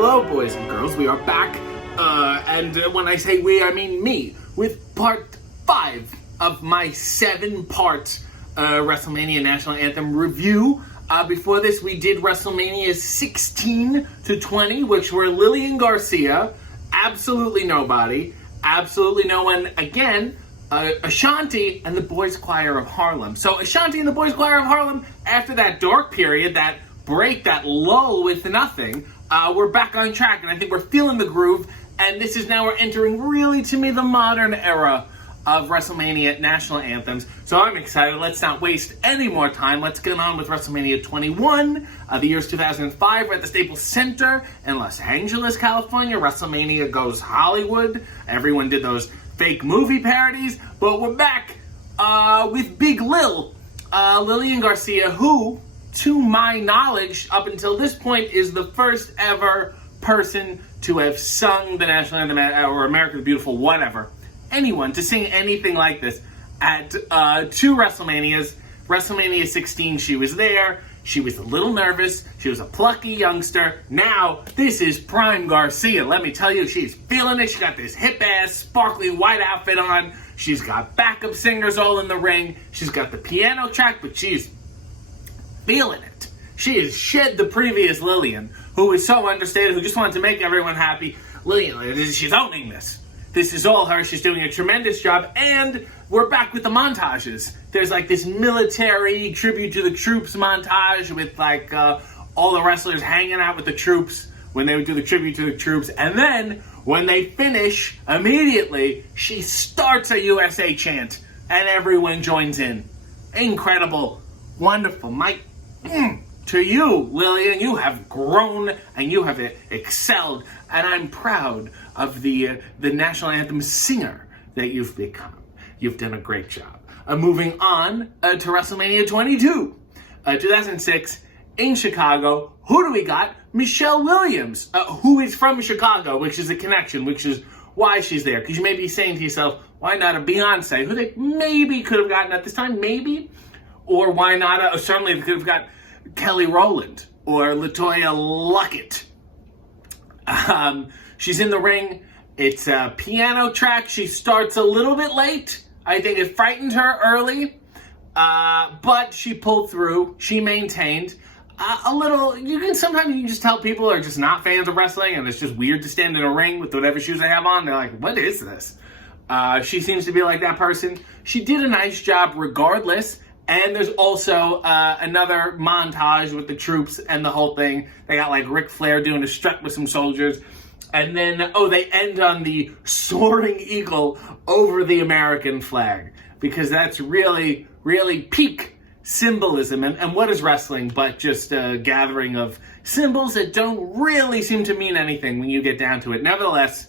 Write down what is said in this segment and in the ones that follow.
Hello, boys and girls. We are back, and when I say we, I mean me, with part 5 of my 7-part Wrestlemania National Anthem review. Before this, we did WrestleMania 16 to 20, which were Lillian Garcia, absolutely nobody, absolutely no one again, Ashanti and the Boys Choir of Harlem. So Ashanti and the Boys Choir of Harlem, after that dark period, that break, that lull with nothing, we're back on track, and I think we're feeling the groove, and this is now we're entering really, to me, the modern era of WrestleMania National Anthems. So I'm excited. Let's not waste any more time. Let's get on with WrestleMania 21. The year's 2005. We're at the Staples Center in Los Angeles, California. WrestleMania goes Hollywood. Everyone did those fake movie parodies, but we're back with Big Lil, Lillian Garcia, who, to my knowledge, up until this point, is the first ever person to have sung the National Anthem or America the Beautiful, whatever. Anyone to sing anything like this at 2 WrestleManias. WrestleMania 16, she was there. She was a little nervous. She was a plucky youngster. Now, this is prime Garcia. Let me tell you, she's feeling it. She got this hip-ass, sparkly white outfit on. She's got backup singers all in the ring. She's got the piano track, but she's feeling it. She has shed the previous Lillian, who was so understated, who just wanted to make everyone happy. Lillian, she's owning this. This is all her. She's doing a tremendous job. And we're back with the montages. There's like this military tribute to the troops montage with like all the wrestlers hanging out with the troops when they would do the tribute to the troops. And then when they finish, immediately, she starts a USA chant and everyone joins in. Incredible. Wonderful. To you, Lillian, you have grown and you have excelled, and I'm proud of the National Anthem singer that you've become. You've done a great job. Moving on to WrestleMania 22, 2006, in Chicago. Who do we got? Michelle Williams, who is from Chicago, which is a connection, which is why she's there. Because you may be saying to yourself, why not a Beyonce, who they maybe could have gotten at this time, maybe? Or why not, certainly they could have got Kelly Rowland or LaToya Luckett. She's in the ring. It's a piano track. She starts a little bit late. I think it frightened her early, but she pulled through. She maintained a little. Sometimes you can just tell people are just not fans of wrestling, and it's just weird to stand in a ring with whatever shoes they have on. They're like, what is this? She seems to be like that person. She did a nice job regardless. And there's also another montage with the troops and the whole thing. They got like Ric Flair doing a strut with some soldiers. And then, they end on the soaring eagle over the American flag. Because that's really, really peak symbolism. And what is wrestling but just a gathering of symbols that don't really seem to mean anything when you get down to it. Nevertheless,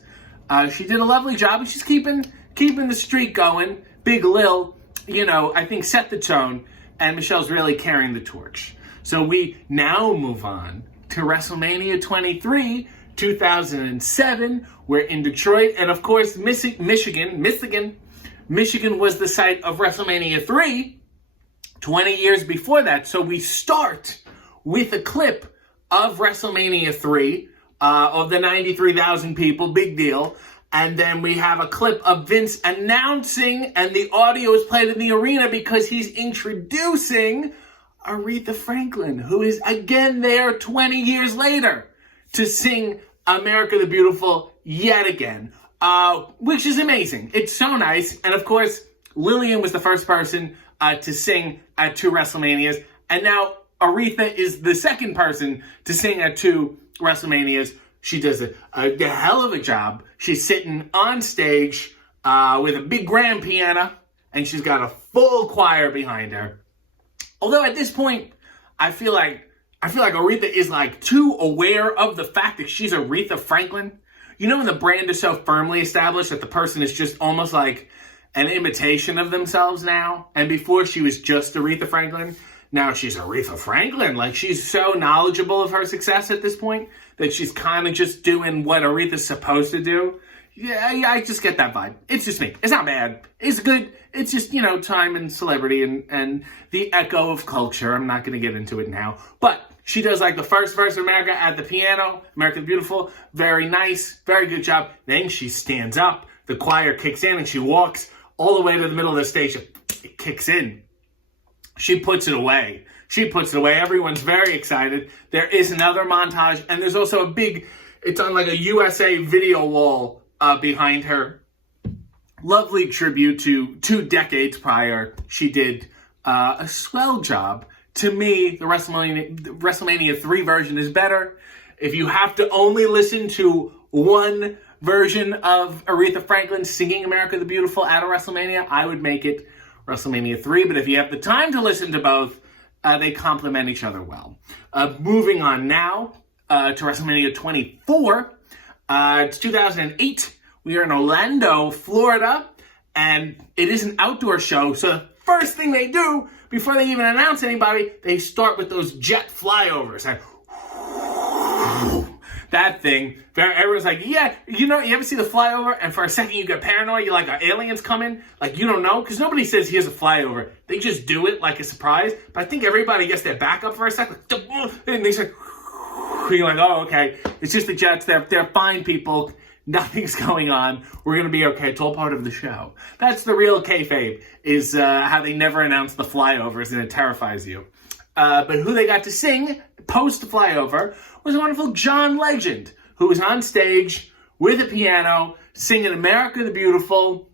she did a lovely job. And she's keeping the streak going. Big Lil, I think set the tone, and Michelle's really carrying the torch. So we now move on to WrestleMania 23, 2007. We're in Detroit, and of course, Michigan was the site of WrestleMania 3, 20 years before that. So we start with a clip of WrestleMania 3, of the 93,000 people, big deal. And then we have a clip of Vince announcing, and the audio is played in the arena because he's introducing Aretha Franklin, who is again there 20 years later to sing America the Beautiful yet again, which is amazing. It's so nice. And of course, Lillian was the first person to sing at 2 WrestleManias. And now Aretha is the second person to sing at 2 WrestleManias. She does a hell of a job. She's sitting on stage with a big grand piano, and she's got a full choir behind her. Although at this point, I feel like Aretha is like too aware of the fact that she's Aretha Franklin. You know when the brand is so firmly established that the person is just almost like an imitation of themselves now? And before she was just Aretha Franklin, now she's Aretha Franklin. Like, she's so knowledgeable of her success at this point that she's kind of just doing what Aretha's supposed to do. Yeah, I just get that vibe. It's just me. It's not bad. It's good. It's just, time and celebrity and the echo of culture. I'm not going to get into it now. But She does like the first verse of America at the piano, America the Beautiful. Very nice, very good job. Then she stands up, the choir kicks in, and she walks all the way to the middle of the stage. It kicks in. She puts it away. Everyone's very excited. There is another montage, and there's also it's on like a USA video wall behind her. Lovely tribute to 2 decades prior. She did a swell job. To me, the WrestleMania 3 version is better. If you have to only listen to one version of Aretha Franklin singing America the Beautiful at a WrestleMania, I would make it WrestleMania 3. But if you have the time to listen to both, they complement each other well. Moving on now to WrestleMania 24. It's 2008. We are in Orlando, Florida, and it is an outdoor show. So the first thing they do, before they even announce anybody, they start with those jet flyovers. And that thing, everyone's like, yeah, you ever see the flyover? And for a second you get paranoid, you're like, are aliens coming? Like, you don't know? Because nobody says here's a flyover. They just do it like a surprise. But I think everybody gets their back up for a second. And they say, you're like, oh, okay. It's just the jets. They're fine people. Nothing's going on. We're going to be okay. It's all part of the show. That's the real kayfabe, is how they never announce the flyovers, and it terrifies you. But who they got to sing post-flyover was a wonderful John Legend, who was on stage with a piano, singing America the Beautiful.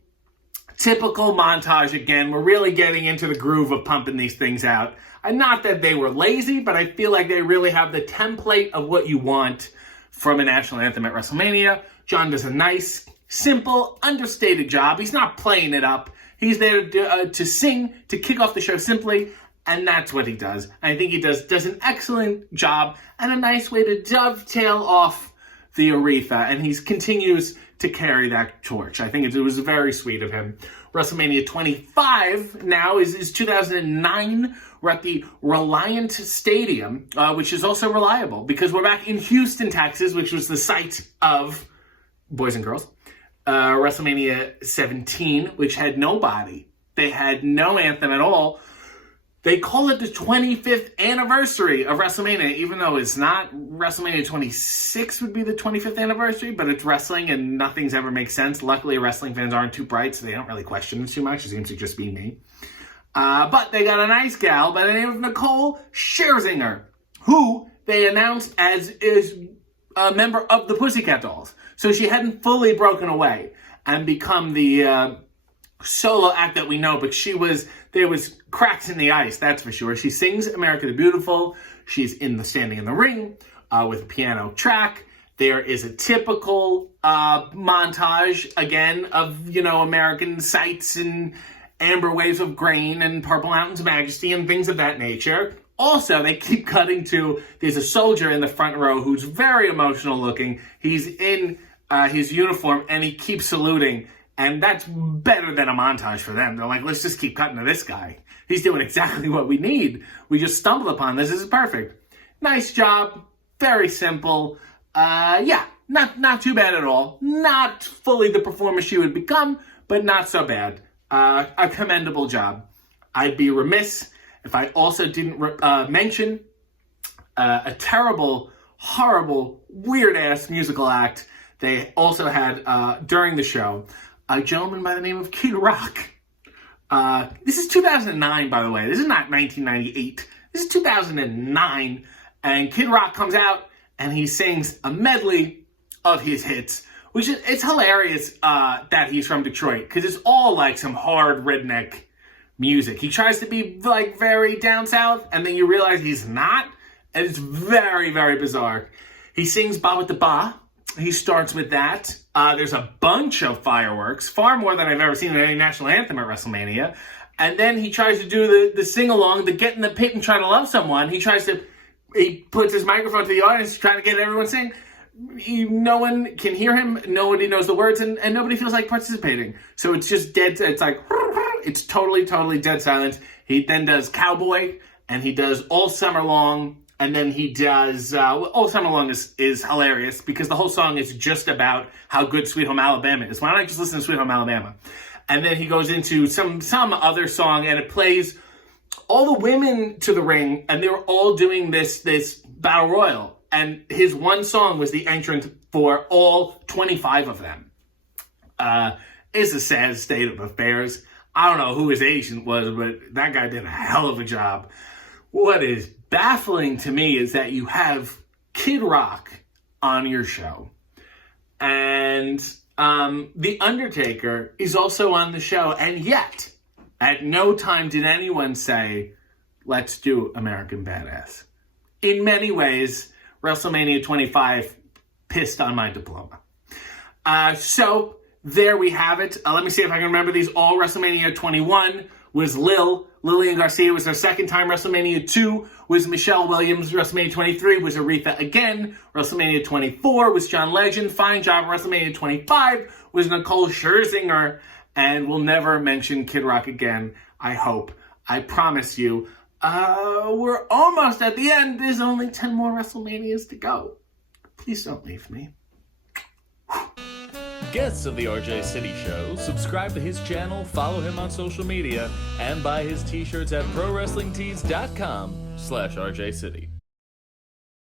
Typical montage again. We're really getting into the groove of pumping these things out. And not that they were lazy, but I feel like they really have the template of what you want from a national anthem at WrestleMania. John does a nice, simple, understated job. He's not playing it up. He's there to sing, to kick off the show simply, and that's what he does. I think he does an excellent job and a nice way to dovetail off the Aretha, and he continues to carry that torch. I think it was very sweet of him. WrestleMania 25 now is 2009. We're at the Reliant Stadium, which is also reliable because we're back in Houston, Texas, which was the site of, boys and girls, WrestleMania 17, which had nobody. They had no anthem at all. They call it the 25th anniversary of WrestleMania, even though it's not. WrestleMania 26 would be the 25th anniversary, but it's wrestling and nothing's ever makes sense. Luckily, wrestling fans aren't too bright, so they don't really question it too much. It seems to just be me. But they got a nice gal by the name of Nicole Scherzinger, who they announced is a member of the Pussycat Dolls. So she hadn't fully broken away and become the solo act that we know, but there was cracks in the ice, that's for sure. She sings America the Beautiful. She's standing in the ring with a piano track. There is a typical montage, again, of, American sights and amber waves of grain and Purple Mountain's majesty and things of that nature. Also, they keep cutting to, there's a soldier in the front row who's very emotional looking. He's in his uniform and he keeps saluting. And that's better than a montage for them. They're like, let's just keep cutting to this guy. He's doing exactly what we need. We just stumbled upon this. This is perfect. Nice job. Very simple. Not too bad at all. Not fully the performer she would become, but not so bad. A commendable job. I'd be remiss if I also didn't mention a terrible, horrible, weird-ass musical act they also had during the show. A gentleman by the name of Kid Rock. This is 2009, by the way. This is not 1998. This is 2009. And Kid Rock comes out and he sings a medley of his hits, which it's hilarious that he's from Detroit because it's all like some hard redneck music. He tries to be like very down south and then you realize he's not. And it's very, very bizarre. He sings Ba with the Ba. He starts with that. There's a bunch of fireworks, far more than I've ever seen in any national anthem at WrestleMania. And then he tries to do the sing-along, the get in the pit and try to love someone. He puts his microphone to the audience trying to get everyone sing. No one can hear him. Nobody knows the words, and nobody feels like participating. So it's just dead. It's like, it's totally, totally dead silence. He then does Cowboy, and he does All Summer Long. And then he does, All Summer Long is hilarious because the whole song is just about how good Sweet Home Alabama is. Why don't I just listen to Sweet Home Alabama? And then he goes into some other song and it plays all the women to the ring and they're all doing this Battle Royal, and his one song was the entrant for all 25 of them. It's a sad state of affairs. I don't know who his agent was, but that guy did a hell of a job. What is baffling to me is that you have Kid Rock on your show, and The Undertaker is also on the show, and yet, at no time did anyone say, let's do American Badass. In many ways, WrestleMania 25 pissed on my diploma. So, there we have it. Let me see if I can remember these all. WrestleMania 21 was Lillian Garcia was her second time. WrestleMania 2 was Michelle Williams. WrestleMania 23 was Aretha again. WrestleMania 24 was John Legend. Fine job. WrestleMania 25 was Nicole Scherzinger. And we'll never mention Kid Rock again, I hope. I promise you. We're almost at the end. There's only 10 more WrestleManias to go. Please don't leave me. Guests of the RJ City Show, subscribe to his channel, follow him on social media, and buy his t-shirts at ProWrestlingTees.com/RJ City.